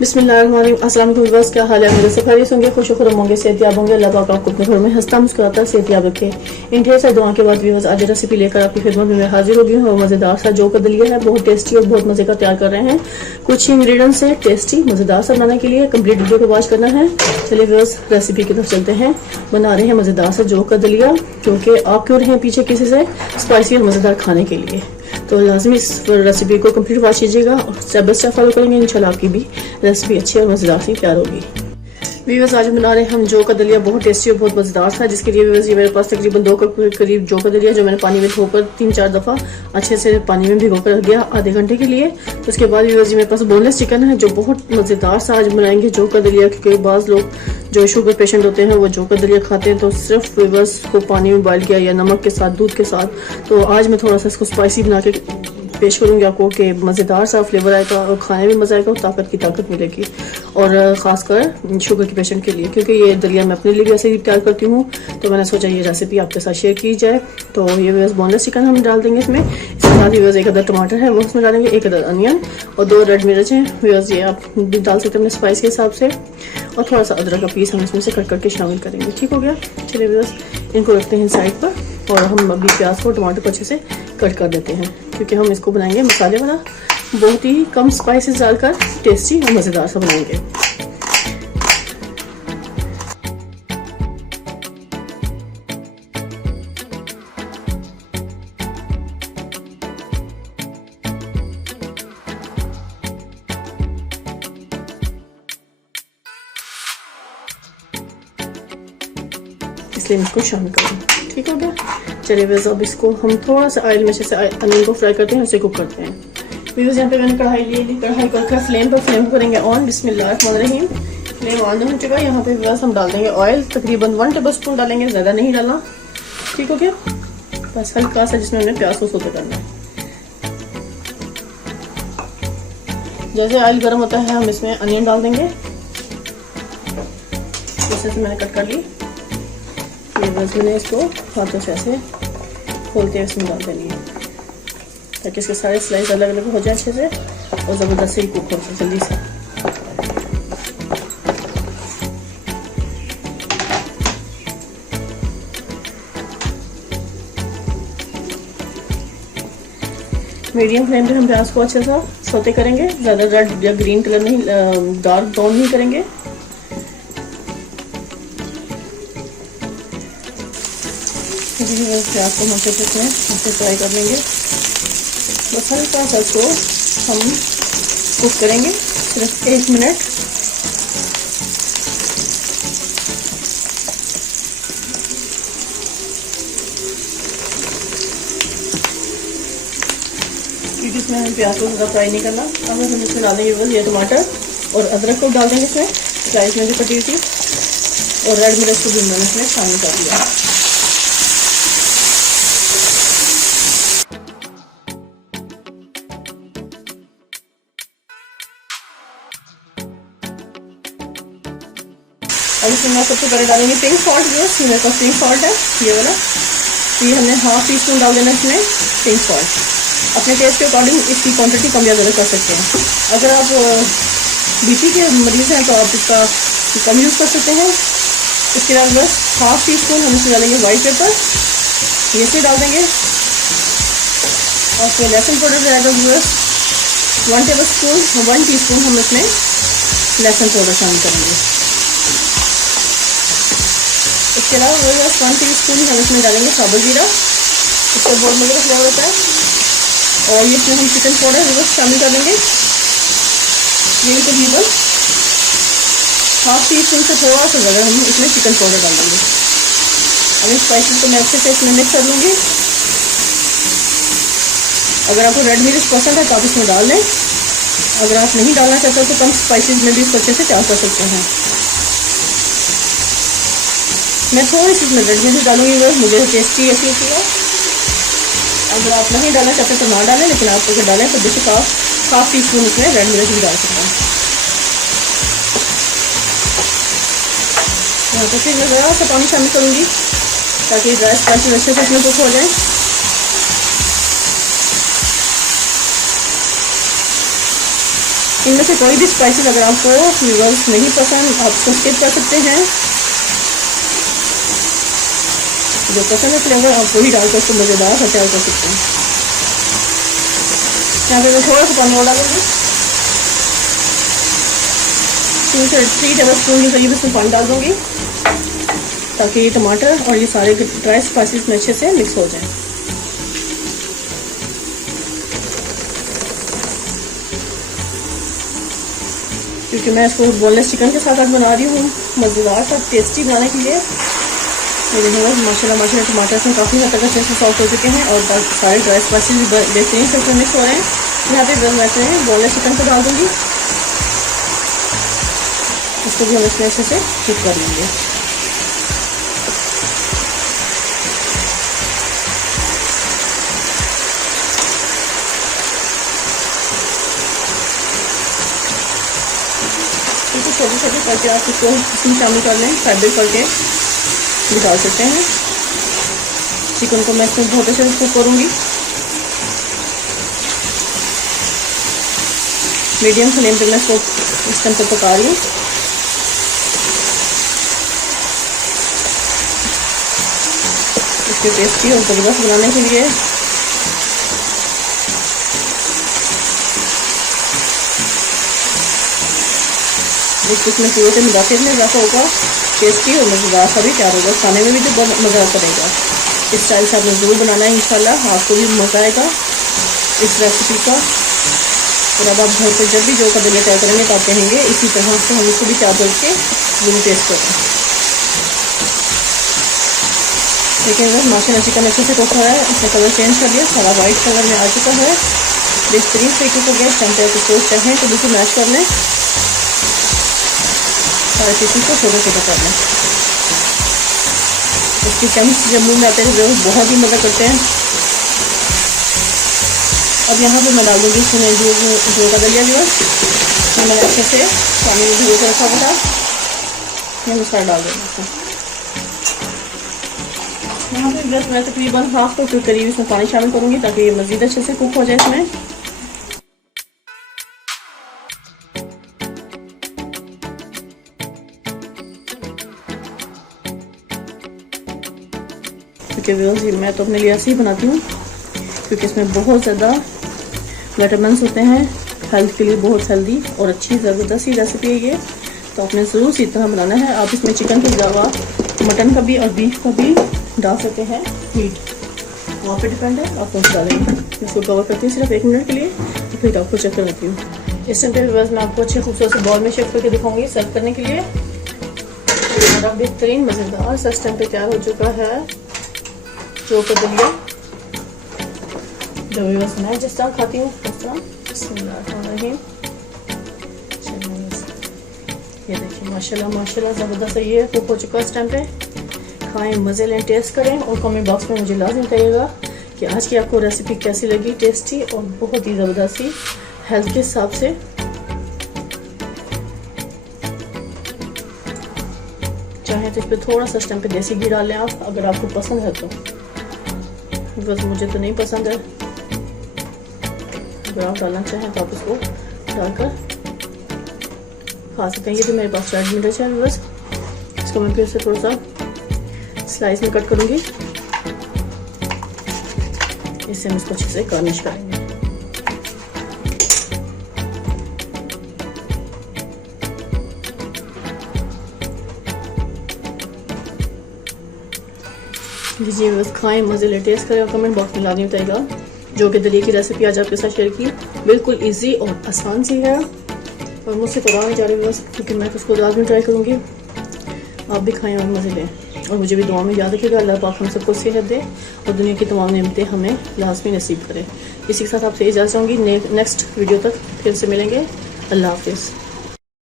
बिस्मिल्लाहिर्रहमानिर्रहीम। अस्सलाम वालेकुम व्यूअर्स, क्या हाल है? मेरे से खैरियत होंगे, खुश खुरम होंगे, सेहतियाब होंगे। अल्लाह पाक आपको अपने घर में हंसता मुस्कुराता सेहतियाब रखे। इन ढेर सारी दुआ के बाद व्यूअर्स आज रेसिपी लेकर आपकी खिदमत में मैं हाजिर हो गई हूँ। और मजेदार सा जौ का दलिया है, बहुत टेस्टी और बहुत मजे का तैयार कर रहे हैं। कुछ इंग्रेडिएंट्स है टेस्टी मजेदार सा बनाने के लिए। कंप्लीट वीडियो को वॉच करना है। चलिए व्यूअर्स रेसिपी की तरफ चलते हैं। बना रहे हैं मजेदार सा जौ का दलिया, जो कि आप क्यों रहे हैं पीछे किसी से स्पाइसी और मजेदार खाने के लिए। तो लाजमी इस रेसिपी को कंप्लीट वॉच कीजिएगा और स्टेप बाय स्टेप फॉलो करेंगे। इंशाल्लाह आपकी भी रेसिपी अच्छी और मजेदार सी तैयार होगी। व्यूअर्स आज बना रहे हैं हम जौ का दलिया, बहुत टेस्टी और बहुत मजेदार था। जिसके लिए व्यूअर्स ये मेरे पास तकरीबन 2 कप के करीब जौ का दलिया, जो मैंने पानी में धोकर 3-4 दफा अच्छे से पानी में भिगो कर रख दिया आधे घंटे के लिए। तो उसके बाद व्यूअर्स ये मेरे पास बोनलेस चिकन है, जो बहुत मजेदार सा आज बनाएंगे जौ का दलिया। क्योंकि बाज लोग जो शुगर पेशेंट होते हैं वो जौ का दलिया खाते हैं तो सिर्फ व्यूअर्स को पानी में बॉइल किया या नमक के साथ दूध के साथ। तो आज मैं थोड़ा सा इसको स्पाइसी बना के पेश करूंगी आपको कि मज़ेदार सा फ्लेवर आएगा और खाने में मज़ा आएगा और ताकत की ताकत मिलेगी। और ख़ासकर शुगर के पेशेंट के लिए, क्योंकि ये दलिया मैं अपने लिए भी ऐसे ही तैयार करती हूँ तो मैंने सोचा ये रेसिपी आपके साथ शेयर की जाए। तो ये व्यूअर्स बोनलेस चिकन हम डाल देंगे इसमें। इसके साथ व्यूअर्स 1 अदर टमाटर है वो उसमें डालेंगे, 1 अदर अनियन और 2 रेड मिर्च हैं। व्यूअर्स ये आप भी डाल सकते हैं अपने स्पाइस के हिसाब से। और थोड़ा सा अदरक का पीस हम इसमें से कट करके शामिल करेंगे। ठीक हो गया। चलिए व्यूअर्स इनको रखते हैं साइड पर और हम अभी प्याज को टमाटर को अच्छे से कट कर देते हैं, क्योंकि हम इसको बनाएंगे मसाले वाला, बहुत ही कम स्पाइसेस डालकर टेस्टी और मज़ेदार सा बनाएंगे। इसलिए इसको शामिल करें। ठीक हो गया। चलिए बस अब इसको हम थोड़ा सा ऑयल में से अनियन को फ्राई करते हैं, उसे कुक करते हैं। व्यूअर्स यहाँ पे मैंने कढ़ाई ली, कढ़ाई करके फ्लेम करेंगे ऑन। बिस्मिल्लाहिर्रहमानिर्रहीम। फ्लेम ऑन हो चुका है। यहाँ पे व्यूअर्स हम डाल देंगे ऑयल, तकरीबन 1 टेबलस्पून डालेंगे, ज़्यादा नहीं डालना। ठीक हो गया। बस हल्का सा जिसमें हमने प्याज को सौते करना है। जैसे ऑयल गर्म होता है हम इसमें अनियन डाल देंगे, जैसे मैंने कट कर ली। बस मैंने इसको हाथों से ऐसे खोलते हुए इसमें डाल देनी है, ताकि इसके सारे स्लाइस अलग अलग हो जाए अच्छे से और ज़बरदस्त से कुक हो जाए जल्दी से। मीडियम फ्लेम पे हम प्याज को अच्छे से सौते करेंगे, ज़्यादा रेड या ग्रीन कलर नहीं, डार्क ब्राउन नहीं करेंगे। प्याज को हम अच्छे से फ्राई कर लेंगे। बस हल्का सा इसको हम कुक करेंगे, सिर्फ 1 मिनट। क्योंकि इसमें हम प्याज को ज़्यादा फ्राई नहीं करना। अब हम इसमें डालेंगे बस ये टमाटर और अदरक को डाल देंगे इसमें, स्लाइस में जो कटी थी, और रेड मिर्च को भी मैंने इसमें शामिल कर दिया। और इसमें मैं सबसे पहले डालेंगे पिंक सॉल्ट। जो मेरे पास पिंक सॉल्ट है ये वाला, तो ये हमने ½ टीस्पून डाल देना इसमें पिंक सॉल्ट। अपने टेस्ट के अकॉर्डिंग इसकी क्वांटिटी कम या ज़्यादा कर सकते हैं। अगर आप बीपी के मरीज़ हैं तो आप इसका कम यूज़ कर सकते हैं। इसके बाद बस ½ टीस्पून हम इसमें डालेंगे वाइट पेपर, ये से डाल देंगे। और फिर लहसुन पाउडर रहेगा बस 1 टीस्पून हम इसमें लहसुन पाउडर शामिल करेंगे। इसके अलावा 1 टीस्पून हम इसमें डालेंगे साबुत जीरा, इसका बहुत मज़े का फ्लेवर होता है। और ये इसमें हम चिकन पाउडर बस शामिल कर देंगे, ये तकरीबन ½ टीस्पून से थोड़ा सा ज़्यादा हम इसमें चिकन पाउडर डाल देंगे। अब इस स्पाइसेस को मैं अच्छे से इसमें मिक्स कर लूँगी। अगर आपको रेड मिर्च पसंद है तो आप इसमें डाल लें, अगर आप नहीं डालना चाहते तो कम स्पाइसेस में भी इसको अच्छे से तैयार कर सकते हैं। मैं थोड़ी सी इसमें रेड मिर्च डालूंगी, वो मुझे टेस्टी ऐसी होती है। अगर आप नहीं डालना चाहते तो ना डालें, लेकिन आप अगर डालें तो बेशक आप ½ टीस्पून इसमें रेड मिर्च भी डाल सकते हैं। तो फिर मैं ज़रा सा पानी शामिल करूँगी ताकि ड्राई स्पाइसेस अच्छे से इसमें कुक हो जाए। इनमें से कोई भी स्पाइसेस अगर आपको व्यूअर्स नहीं पसंद आप उसको स्किप कर सकते हैं। जो पसंद है फ्लेवर आप वही डालकर उसको मज़ेदार सा तैयार कर सकते हैं। यहाँ पे मैं थोड़ा सा पानी और डालूंगी, 2 से 3 टेबल स्पून के करीब इसमें पानी डाल दूंगी ताकि ये टमाटर और ये सारे ड्राई स्पाइसेस में अच्छे से मिक्स हो जाएं। क्योंकि मैं इसको बोनलेस चिकन के साथ बना रही हूँ मज़ेदार सा टेस्टी बनाने के लिए। मेरे व्यूअर्स माशाल्लाह टमाटर से काफ़ी हद तक अच्छे से सॉफ्ट हो चुके हैं और सारे ड्राई स्पाइसेस भी बेहतरीन से मिक्स हो रहे हैं। यहाँ पे वैसे बोनलेस चिकन को डाल दूँगी, इसको भी हम इसमें अच्छे से कुक कर लेंगे। छोटे छोटे करके आप इसको इसमें शामिल कर लें, फैब्रिक करके भी डाल सकते हैं। चिकन को मैं इसमें बहुत अच्छे से कुक करूँगी, मीडियम फ्लेम पे मैं इसको इस टाइम पर पका रही हूँ। इसके टेस्टी और ज़बरदस्त बनाने के लिए इसमें पूरे से मुदाफ़िर में इजाफा होगा, टेस्टी और मज़ेदार सा भी तैयार होगा, खाने में भी तो बहुत मज़ा करेगा। इस स्टाइल से आपने ज़रूर बनाना है, इंशाल्लाह आपको भी मज़ा आएगा इस रेसिपी का। और अब आप घर पर जब भी जो का दलिया तैयार करेंगे तो आप कहेंगे इसी तरह से हम इसको भी तैयार करके ज़रूर टेस्ट करें। लेकिन अगर माशाल्लाह चिकन अच्छे से कुक हो रहा है, इसने कलर चेंज कर दिया, सारा वाइट कलर में आ चुका है, बेहतरीन से कुक हो गया। इस टाइम पे आपको चाहें तो बिल्कुल मैश कर लें, सारे पीसेस को छोटा छोटा कर लें। इसकी चम्स जब मुँह में आते हैं तो बहुत ही मज़ा करते हैं। अब यहाँ पे मैं डाल दूँगी इसमें जो का दलिया जो मैंने अच्छे से पानी में भिगो कर रखा था, मैं उसका डाल दूँगी। यहाँ पे बस मैं तकरीबन हाफ कप के करीब इसमें पानी शामिल करूँगी ताकि ये मज़ीद अच्छे से कुक हो जाए इसमें। क्योंकि मैं तो अपने लिए ऐसे ही बनाती हूँ क्योंकि इसमें बहुत ज़्यादा विटामिन्स होते हैं, हेल्थ के लिए बहुत हेल्दी और अच्छी ज़बरदस्त सी रेसिपी है ये, तो आपने ज़रूर इसी तरह बनाना है। आप इसमें चिकन के अलावा मटन का भी और बीफ का भी डाल सकते हैं, मीट वहाँ पे डिपेंड है, आप कौन सा डालेंगे। इसको कवर करती हूँ सिर्फ 1 मिनट के लिए, तो फिर आपको चेक कर लेती हूँ। इस सिंपल बस मैं आपको अच्छे खूबसूरत से बॉल में शेक करके दिखाऊंगी सर्व करने के लिए। मेरा बेहतरीन मज़ेदार सा इस टाइम पे तैयार हो चुका है जो का दलिया, जो भी बस मैं जिस तरह खाती हूँ उस तरह। ये देखिए माशाल्लाह माशाल्लाह ज़बरदस्त है, ये कुक हो चुका है इस टाइम पे। खाएं, मज़े लें, टेस्ट करें और कमेंट बॉक्स में मुझे लाजिम कहिएगा कि आज की आपको रेसिपी कैसी लगी, टेस्टी और बहुत ही ज़बरदस्त सी हेल्थ के हिसाब से। चाहे तो इस पर थोड़ा सा इस टाइम पे देसी घी डाल लें आप, अगर आपको पसंद है तो। बस मुझे तो नहीं पसंद है, अगर आप डालना चाहें तो आप इसको डालकर खा सकते हैं। ये तो मेरे पास रेड मिर्च है, बस इसको मैं फिर से थोड़ा सा स्लाइस में कट करूँगी, इससे हम इसको अच्छे से गार्निश करेंगे। लीजिए बस खाएं, मज़े ले, टेस्ट करें और कमेंट बॉक्स में लाजमी बताइएगा जो कि दलिया की रेसिपी आज आपके साथ शेयर की। बिल्कुल इजी और आसान सी है और मुझसे तो नहीं जा रही बस, क्योंकि मैं तो उसको लाजमी ट्राई करूँगी। आप भी खाएं और मज़े लें और मुझे भी दुआ में याद रखिएगा। अल्लाह पाक हम सबको सेहत दे और दुनिया की तमाम नेमतें हमें लाजमी नसीब करें। इसी के साथ आपसे इजाज़त चाहूँगी, नेक्स्ट वीडियो तक फिर से मिलेंगे। अल्लाह हाफिज़।